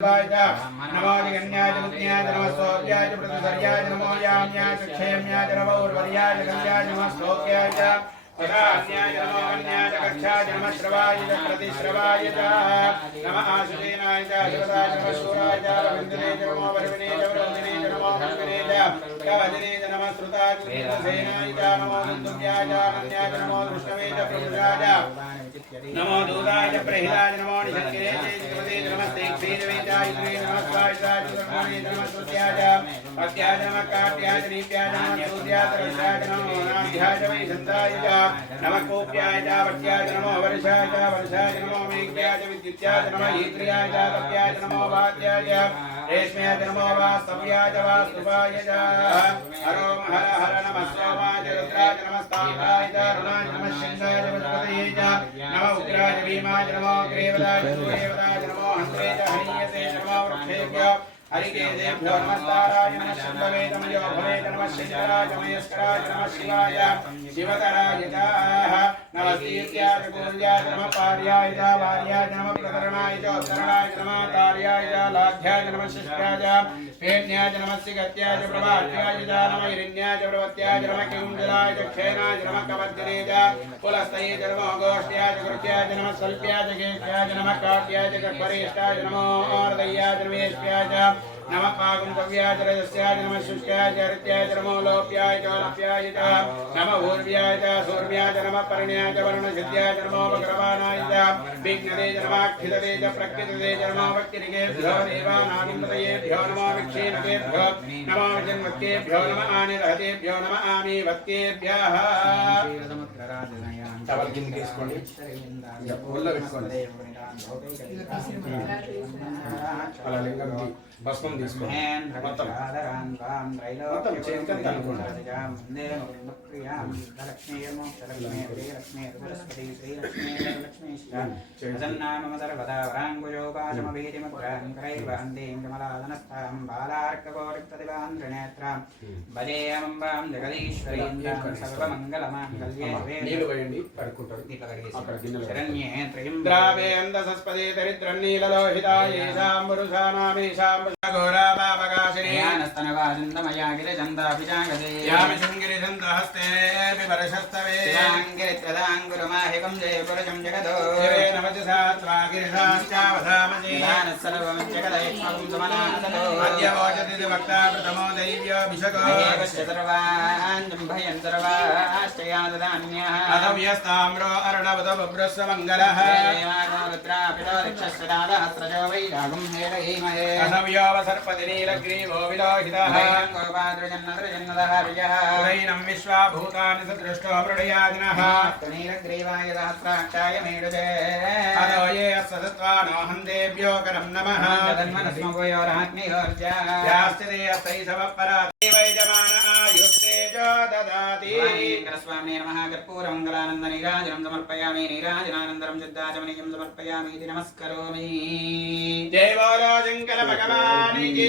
नमो जगन्याय मुक्त्याय नमः स्तोत्याय प्रतिसर्याय नमो याम्याय क्षेम्याय नमो उर्वर्याय जगन्याय नमः स्तोत्याय तदान्याय नमो अन्याय कक्षाय नमः श्रवाय च प्रतिश्रवाय च नमः आशुतेनाय च शिवताय नमः शूराय च रविन्द्रने च नमो वरविने च वरवन्दिने च नमो भगवने च कवचने च नमः श्रुताय च सेनाय च नमो दुन्दुभ्याय च अनन्याय च नमो दृष्टवे च प्रभुषाय नमो दूताय च प्रहिताय नमो निषक्के च नमस्ते क्षीरवे च इन्द्रे नमस्काय च चतुर्भुवने च नमः स्तुत्याय च भक्त्याय च नमः काट्याय च नीत्याय च नमः सूर्याय च रसाय च नमो नाभ्याय च वैशन्ताय च नमः कोप्याय च वर्ष्याय च नमो वर्षाय च नमो मेघ्याय च विद्युत्याय च नमः ईत्र्याय च तप्याय च नमो वात्याय च रेश्म्याय च नमो वास्तव्याय च वास्तुवाय च हरो हर हर नमः सोमाय च रुद्राय च नमः स्थावराय च रुणाय च नमः शिंगाय च वज्रपतये च नमः उग्राय च भीमाय च नमो ग्रीवदाय च सूर्यवदाय च नमो हन्त्रे च हनीयसे च नमो वृक्षेभ्यो हरिकेशेभ्यो नमस्ताराय नमः शम्भवे तमयो भवे नमः शिवराय महेश्वराय नमः शिवाय शिवतराय च नमस्तीत्याय च पूज्याय च नमः पार्याय च वार्याय च नमः प्रकरणाय च उत्तरणाय च नमः तार्याय च लाभ्याय च नमः शिष्टाय च पेण्याय च नमः सिगत्याय च प्रभात्याय च नमः हिरण्याय च प्रवत्याय च नमः किंजलाय च क्षेनाय च नमः कवद्दिने च पुलस्तये च नमः गोष्ठ्याय च कृत्याय च नमः स्वल्प्याय च गेष्ट्याय च नमः काट्याय च कट्वरेष्ठाय च नमो आर्दय्याय च वेश्याय च नमः पागुंतव्याय च रजस्याय च नमः शुष्काय च हृत्याय च नमो लोप्याय च लोप्याय च नमः ऊर्व्याय च सूर्व्याय च नमः परण्याय च वरुणसिद्ध्याय च नमो भगवानाय च विघ्नदे च नमः क्षितदे च प्रकृतदे च नमो भक्तिनिकेभ्यो देवानागुम्पतयेभ्यो नमो विक्षेपकेभ्यो नमो जन्मकेभ्यो नमः आनिरहतेभ्यो नमः आमीवत्केभ्यः టవల్ కింద తీసుకోండి ఒళ్ళో పెట్టుకోండి అలా లింగం భస్మం తీసుకోండి మొత్తం మొత్తం చేతికంతా అనుకోండి నీళ్ళు వేయండి పడుకుంటారు ద్రావే అందసస్పదే దరిద్రన్నీలలోహితాయే సాంబురుషానామేషాం ఘోరాపాపకాశినీ జ్ఞానస్తనవాసిందమయాగిరిచందాభిజాగదే యామిషంగిరిచంద్రహస్తే విపరశస్తవే యాంగిరిత్రదాంగురమాహికం జయపురజం జగదో శివే నమజసా త్వాగిరిషాంచావధామజే జ్ఞానస్సర్వం జగదైక్ష్మం సుమనాసదో అద్యవోచతి వక్తా ప్రథమో దైవ్యోభిషగో ఏవస్య సర్వాంజంభయం సర్వాశ్చయాదదాన్యః అదవ్యస్తామ్రో అర్ణవదో బభ్రస్వ మంగళః దేవాగోత్రాపితో రిక్షస్వదాదహస్రజో వైరాగం హేరహీమహే అసవ్యోవసర్పతినీలగ్రీవో విలోహితః గోపాద్రజన్నద్రజన్నదః విజః ఉదైనం విశ్వాభూతాని సదృష్టో మృడయాదినః నీలగ్రీవాయ సహస్రాక్షాయ మేడుదే అదోయే అస్సత్వానో హందేభ్యో కరం నమః జగన్మనస్మభయోరాగ్నియోర్జ యాస్తిదే అస్తైసవ పరాతి వైజమాన ఆయుస్తేజో దదాతి స్వామినే నమః కర్పూరమంగళానంద నీరాజనం సమర్పయామి నీరాజనానందరం శుద్ధాచమనీయం సమర్పయామి ఇది నమస్కరోమి జై బోలో శంకర భగవానికి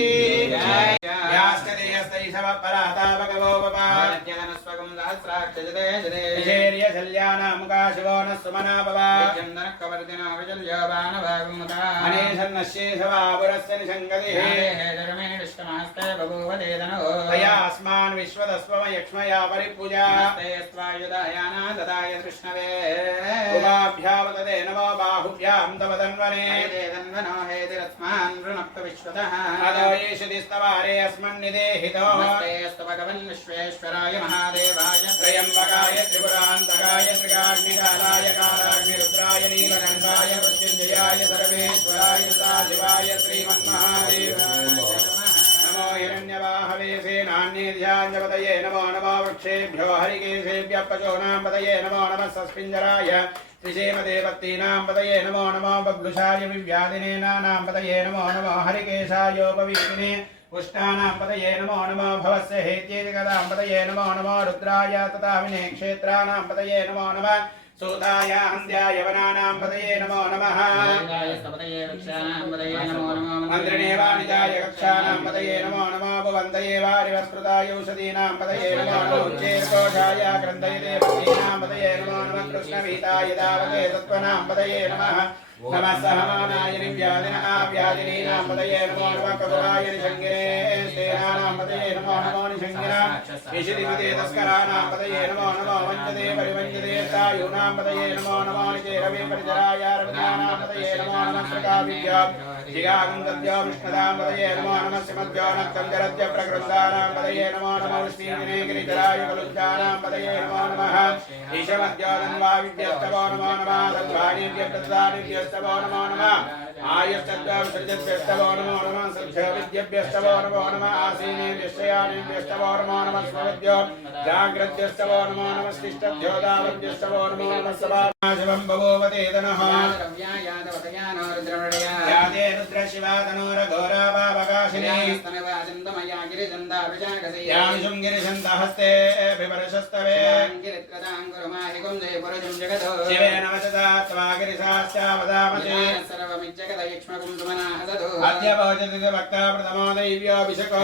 జై యాస్తదేయస్తైసవ పరాతా భగవో పపాజ్ఞానస్వగం సహస్రాక్షజదే జదే విశేర్య శల్యానాముకా శివోన సుమనా భవ చందనకవర్ధన విజల్యోబాన భాగముతా అనేషన్నశేషవాపురస్య నిషంగదే ధర్మేణిష్టమాస్తే బభూవ దేదనో తయాస్మాన్ విశ్వదస్వమ యక్ష్మయా పరిపూజా స్వాయుధాయానా దదాయ కృష్ణవే ఉమాభ్యావతదే నమో బాహుభ్యాం తవ ధన్వనే దేదన్వనో హేతిరస్మాన్ రుణప్త విశ్వతః అదోయేషుదిస్తవారే అస్మన్నిదేహితో నమస్తేస్తు భగవన్ విశ్వేశ్వరాయ మహాదేవాయ త్రయంబకాయ త్రిపురాంతకాయ త్రికాగ్నికాలాయ కాలాగ్నిరుద్రాయ నీలకంఠాయ మృత్యుంజయాయ సర్వేశ్వరాయ సదాశివాయ శ్రీమన్మహాదేవాయ నమో హిరణ్యవాహవే సేనాన్యేధ్యాన్యపతయే నమో నమో వృక్షేభ్యో హరికేశేభ్యః పశూనాం పతయే నమో నమః సస్మింజరాయ త్రిశేమదేవత్తీనాం పతయే నమో నమో బభ్రుషాయ వివ్యాధినేనానాం పతయే నమో నమో హరికేశాయోపవీతినే ఉష్ణానాం పతయే నమో నమో భవస్య హేత్యేజగదాం పతయే నమో నమో రుద్రాయ తథా వినే క్షేత్రానాం పతయే నమో నమః సూతాయ హంద్యాయ వనానాం పతయే నమో నమః మంత్రిణే వాణిజాయ కక్షానాం పతయే నమో నమో భువంతయే వారివస్కృతాయ ఔషధీనాం పతయే నమో నమో ఉచ్చేర్కోషాయ గ్రంథయతే పతీనాం పతయే నమో నమః కృష్ణవీతాయ దావతే తత్వనాం పతయే నమః नमः सहमानाय निव्यादिनः व्यादिनीनां पदये नमो नमः ककुलाय निषङ्गिने सेनानां पदये नमो नमो निषङ्गिना इषिदिमते तस्कराणां पदये नमो नमो वञ्चते परिवञ्चते सायूनां पदये नमो नमो निचेरवे परिचराय रमण्यानां पदये नमो नमः श्रकाविद्या जिगागन्धद्यो विष्णुदां पदये नमो नमः सिमद्यो नक्तञ्जरद्य प्रकृतानां पदये नमो नमः विष्णुविने गिरिधराय कलुज्जानां पदये नमो नमः ईशमद्यो धन्वाविद्यस्तवो नमो नमः सद्वाणीभ्य प्रदानेभ्यस्तवो नमो नमः आयस्तद्यो विसर्जद्भ्यस्तवो नमो नमः सद्भ्यविद्यभ्यस्तवो नमो नमः आसीनेभ्यश्चयानेभ्यस्तवो नमो नमः स्वद्यो जाग्रद्यस्तवो नमो नमः स्तिष्ठद्यो दावद्यस्तवो नमो नमः सभाशिवं भवोवतेदनः यादे रुद्र शिवा तनूरघोरा वावकाशिनी यामिषुं गिरिशन्तहस्ते विपरशस्तवे शिवेन वचसा त्वा गिरिशास्यावदामते अद्य भोजति भक्ता प्रथमो दैव्योऽभिषको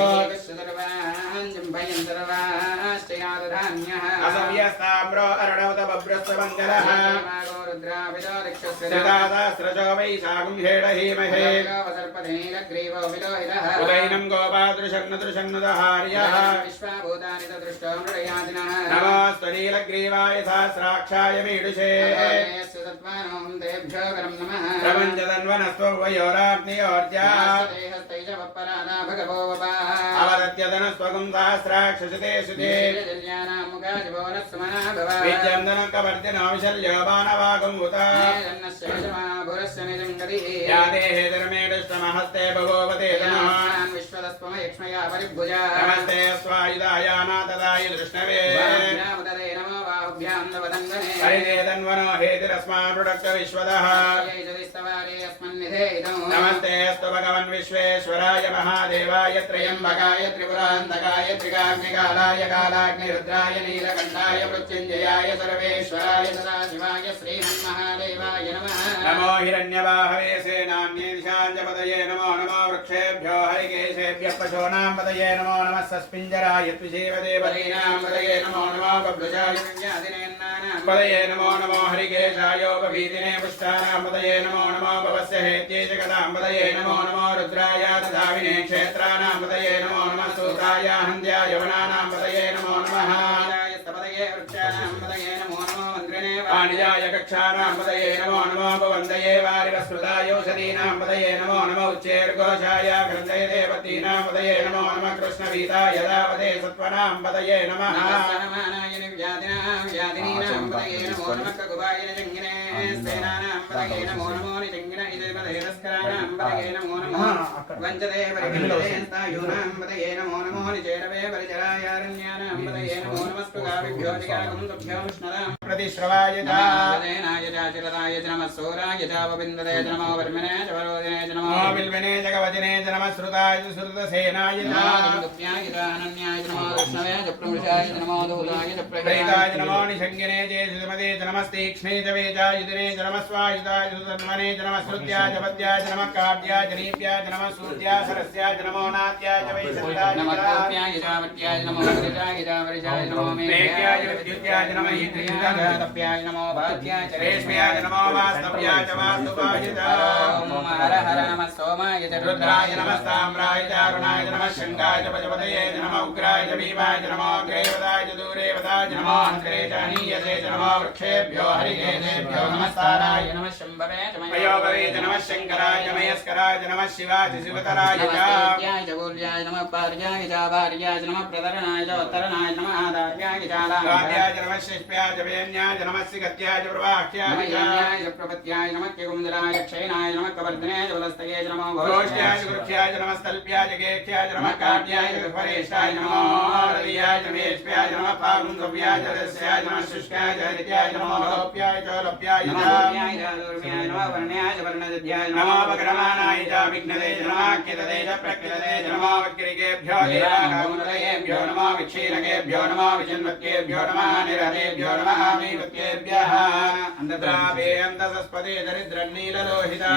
असव्यस्ताम्रो अरणवत बभ्रस्वमङ्गलः सदादास्रजो वै सागुं हेडहीमहे उदैनं गोपादृशन्नदृशन्नदहार्यः नमोऽस्त्वनीलग्रीवाय सहस्राक्षाय मीडुषे प्रपञ्चतन्वनस्त्वयोराग्नियोर्जा अवदत्यधनस्त्वगुं सहस्राक्षसुते सुते विद्यन्दनकवर्तिनो विशल्यो बाणवागुं उता या देहे धर्मेडुष्टमहस्ते भगवते नमस्ते स्वायुधायाना तदाय दृष्णवे हरिदेदन्वनो हेतिरस्मान् रुडक्त विश्वदः नमस्ते अस्तु भगवन् विश्वेश्वराय महादेवाय त्र्यम्बकाय त्रिपुरान्तकाय त्रिकाग्निकालाय कालाग्निरुद्राय नीलकण्ठाय मृत्युञ्जयाय सर्वेश्वराय सदाशिवाय श्रीमन्महादेवाय नमः नमो हिरण्यवाहवे सेनान्ये दिशाञ्जपदये नमो नमो वृक्षेभ्यो हरिकेशेभ्यः पशूनां पदये नमो नमः सस्पिञ्जराय त्विषेवदेवतीनां पदये नमो नमो बभ्रुजाय पदये नमो नमो हरिकेशायोपभीतिने पुष्टानां पदये नमो नमो भवस्य हेत्ये जगतां पदये नमो नमो रुद्राय ददाविने क्षेत्राणां पदये नमो नमः सूताय हन्द्याय वनानां पदये नमो नमः वाणिजाय कक्षानां पदये नमो नमो भवन्दये वारिवस्मृतायोषधीनां पदये नमो नमो उच्चैर्घोषाय ग्रन्थये देवतीनां पदये नमो नमः कृष्णवीताय दावदे सत्त्वनां पदये नमः व्याधिनीनां पदये नमो नमः ककुबाय जङ्गिने सेनानां पदये नमो नमो निजङ्गिन इदपदेवस्कराणां पदये नमो नमः वञ्चते परिविन्दते स्थायूनां पदये नमो नमो निचेरवे परिचरायारण्यानां पदये नमो नमस्कृगाविभ्यो जिगागुं तुभ्यो विष्णुरां प्रतिश्रवाय नाय चाचिरताय च नमः सूराय चावबिन्दते च नमो वर्मिने च वरोदिने च नमो बिल्विने च कवचिने च नमः श्रुताय च श्रुतसेनाय च दुप्याय च अनन्याय च नमो विष्णवे च प्रमुषाय च नमो दूताय च प्रहिताय च नमो निषङ्गिने च सुमते च नमस्तीक्ष्णे च वेजायुधिने च नमः स्वायुधाय च सुतन्वने च नमः श्रुत्याय च पद्याय च नमः काव्याय च नीप्याय च नमः सूर्याय सरस्याय च नमो नाट्याय च वैशन्ताय च नमः कोप्याय च वट्याय च नमो वरिजाय च वरिजाय च नमो मेघ्याय च विद्युत्याय च नमः ईन्द्रियाय च तप्याय नमो भाग्याय च रेश्म्याय च नमो वास्तव्याय च वास्तुवाय च ओम हर हर नमः सोमाय च रुद्राय नमः ताम्राय च अरुणाय च नमः शङ्गाय च पशुपतये च नमः उग्राय च भीमाय च नमो अग्रेवताय च दूरेवताय च नमो अन्तरे च अनीयते च नमो वृक्षेभ्यो हरिकेशेभ्यो नमस्ताराय नमः शम्भवे च मयोभवे च नमः शङ्कराय च मयस्कराय च नमः शिवाय च शिवतराय च नमस्तेत्याय च गौर्याय नमः पार्याय च भार्याय च नमः प्रतरणाय च उत्तरणाय च नमः आदार्याय च आलाम्याय च नमः शिष्प्याय च वेन्याय च नमः सिगत्याय च प्रवाह्याय च प्रपत्याय नमः कुमुदलाय क्षयनाय नमः कवर्धने च वलस्तये च नमो घोष्ट्याय च गुरुख्याय च नमः स्थल्प्याय च गेख्याय च नमः काव्याय च परेशाय नमो रवियाय च मेष्प्याय च नमः फागुन्धव्याय च रस्याय च नमः शुष्काय च हरित्याय च नमो लोप्याय च लोप्याय च दूर्म्याय नमः वर्ण्याय च वर्णदध्याय नमो वक्रमाणाय च विघ्नदे च नमः कीतदे च प्रकृतदे च नमो वक्रिकेभ्यो देवानामुदयेभ्यो नमो विक्षीणकेभ्यो नमो विचिन्वत्केभ्यो नमः निरतेभ्यो नमः मीवत्केभ्यः अन्तद्राभे अन्तसस्पदे दरिद्रन्नीललोहिता